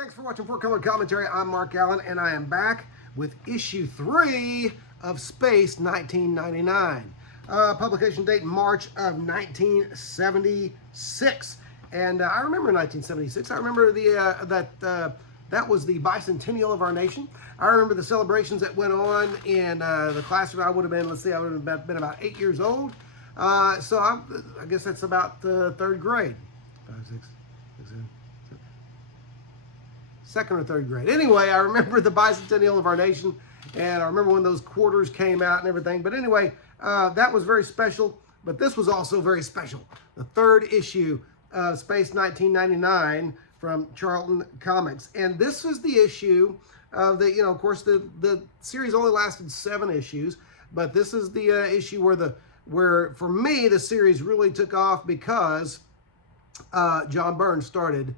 thanks for watching 4Color Commentary. I'm Mark Allen, and I am back with issue 3 of Space 1999. Publication date March of 1976. And I remember 1976. I remember that was the bicentennial of our nation. I remember the celebrations that went on in the classroom. I would have been, I would have been about 8 years old. So I guess that's about the 3rd grade. 5, 6, 7. Second or 3rd grade. Anyway, I remember the bicentennial of our nation, and I remember when those quarters came out and everything. But anyway, that was very special, but this was also very special. The 3rd issue of Space 1999 from Charlton Comics. And this was the issue of the, of course, the series only lasted 7 issues, but this is the issue where for me, the series really took off because John Byrne started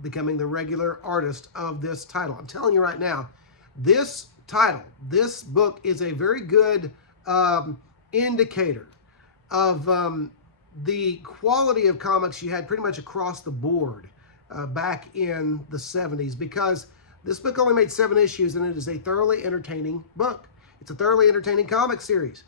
becoming the regular artist of this title. I'm telling you right now, this book is a very good indicator of the quality of comics you had pretty much across the board back in the 70s, because this book only made 7 issues, and it is a thoroughly entertaining book. It's a thoroughly entertaining comic series.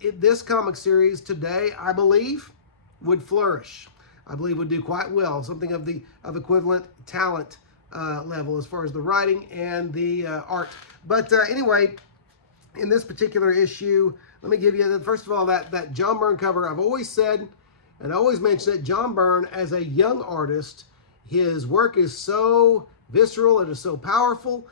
This comic series today, I believe, would flourish. I believe would do quite well, something of equivalent talent level as far as the writing and the art. But anyway, in this particular issue, let me give you, first of all, that John Byrne cover. I've always said and always mentioned that John Byrne, as a young artist, his work is so visceral, it is so powerful.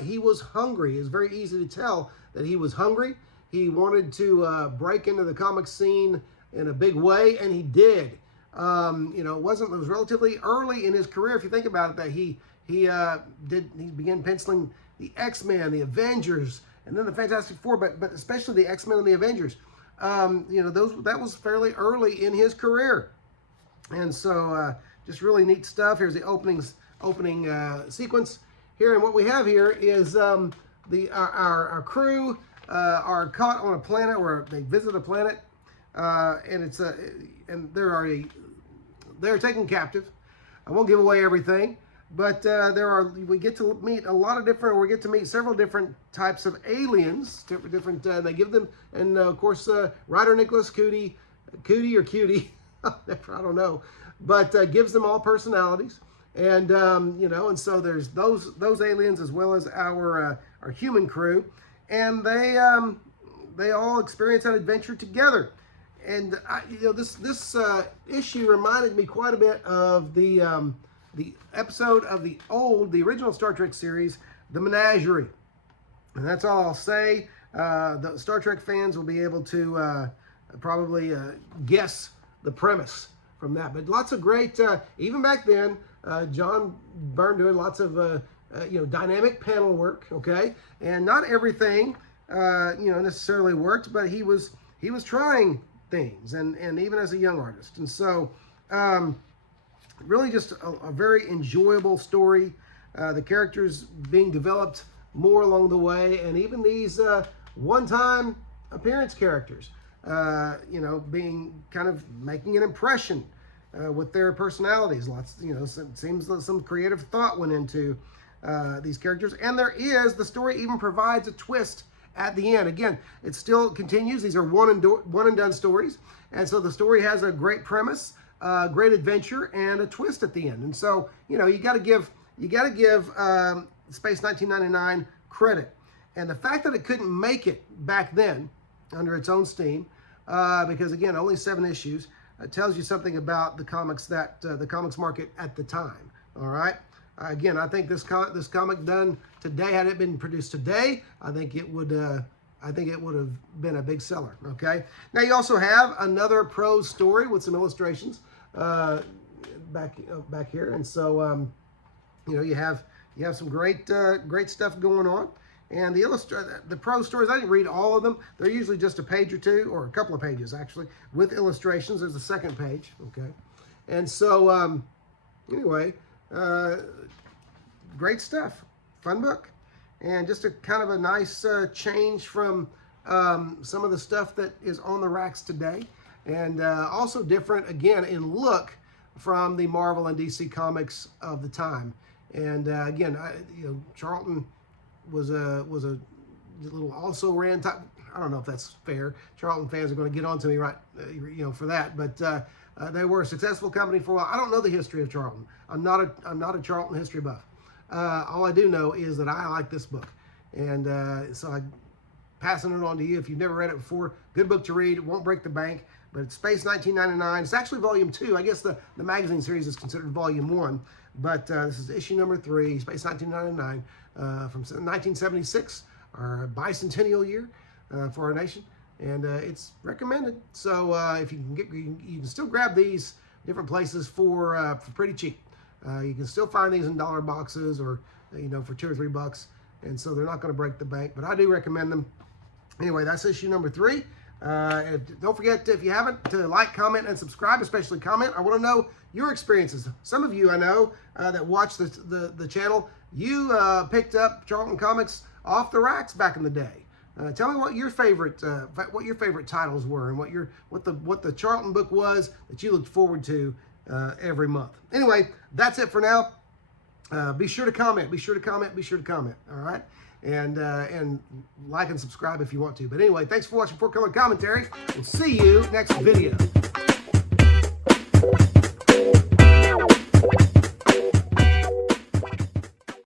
He was hungry. It's very easy to tell that he was hungry. He wanted to break into the comic scene in a big way, and he did. It was relatively early in his career, if you think about it, that he began penciling the X-Men, the Avengers, and then the Fantastic Four, but especially the X-Men and the Avengers. That was fairly early in his career, and so just really neat stuff. Here's the opening sequence here, and what we have here is our crew are caught on a planet, where they visit a planet, and they're taken captive. I won't give away everything, but we get to meet several different types of aliens. They give them, and of course, writer Nicholas Cootie, I don't know, but gives them all personalities, and and so there's those aliens as well as our human crew, and they all experience an adventure together. And this issue reminded me quite a bit of the episode of the original Star Trek series, The Menagerie. And that's all I'll say. The Star Trek fans will be able to probably guess the premise from that. But lots of great, even back then, John Byrne doing lots of dynamic panel work. Okay, and not everything necessarily worked, but he was trying things, and even as a young artist. And so really just a very enjoyable story. The characters being developed more along the way, and even these one-time appearance characters being kind of making an impression with their personalities. It seems that some creative thought went into these characters, and the story even provides a twist at the end. Again, it still continues. These are one and done stories, and so the story has a great premise, great adventure, and a twist at the end. And so you got to give Space 1999 credit, and the fact that it couldn't make it back then under its own steam, because again, only 7 issues, tells you something about the comics the comics market at the time. All right. Again, I think this comic done today, had it been produced today, I think it would have been a big seller. Okay. Now you also have another prose story with some illustrations back here, and so you have some great stuff going on. And the prose stories, I didn't read all of them. They're usually just a page or two, or a couple of pages actually, with illustrations. There's a 2nd page. Okay. And so anyway. Great stuff, fun book, and just a kind of a nice change from some of the stuff that is on the racks today, and also different again in look from the Marvel and DC comics of the time. And again, Charlton was a little also ran type. I don't know if that's fair. Charlton fans are going to get on to me, right? For that. But they were a successful company for a while. I don't know the history of Charlton. I'm not a Charlton history buff. All I do know is that I like this book, and so I'm passing it on to you. If you've never read it before, good book to read. It won't break the bank. But it's Space 1999. It's actually volume 2. I guess the magazine series is considered volume 1. But this is issue number 3, Space 1999, from 1976, our bicentennial year for our nation. And it's recommended. So if you can you can still grab these different places for pretty cheap. You can still find these in dollar boxes or for $2 or $3. And so they're not going to break the bank. But I do recommend them. Anyway, that's issue number 3. Don't forget, if you haven't, to like, comment, and subscribe, especially comment. I want to know your experiences. Some of you I know that watch the channel, you picked up Charlton Comics off the racks back in the day. Tell me what your favorite titles were, and what the Charlton book was that you looked forward to every month. Anyway, that's it for now. Be sure to comment. Be sure to comment. Be sure to comment. All right. And like and subscribe if you want to. But anyway, thanks for watching Forthcoming Commentary. We'll see you next video.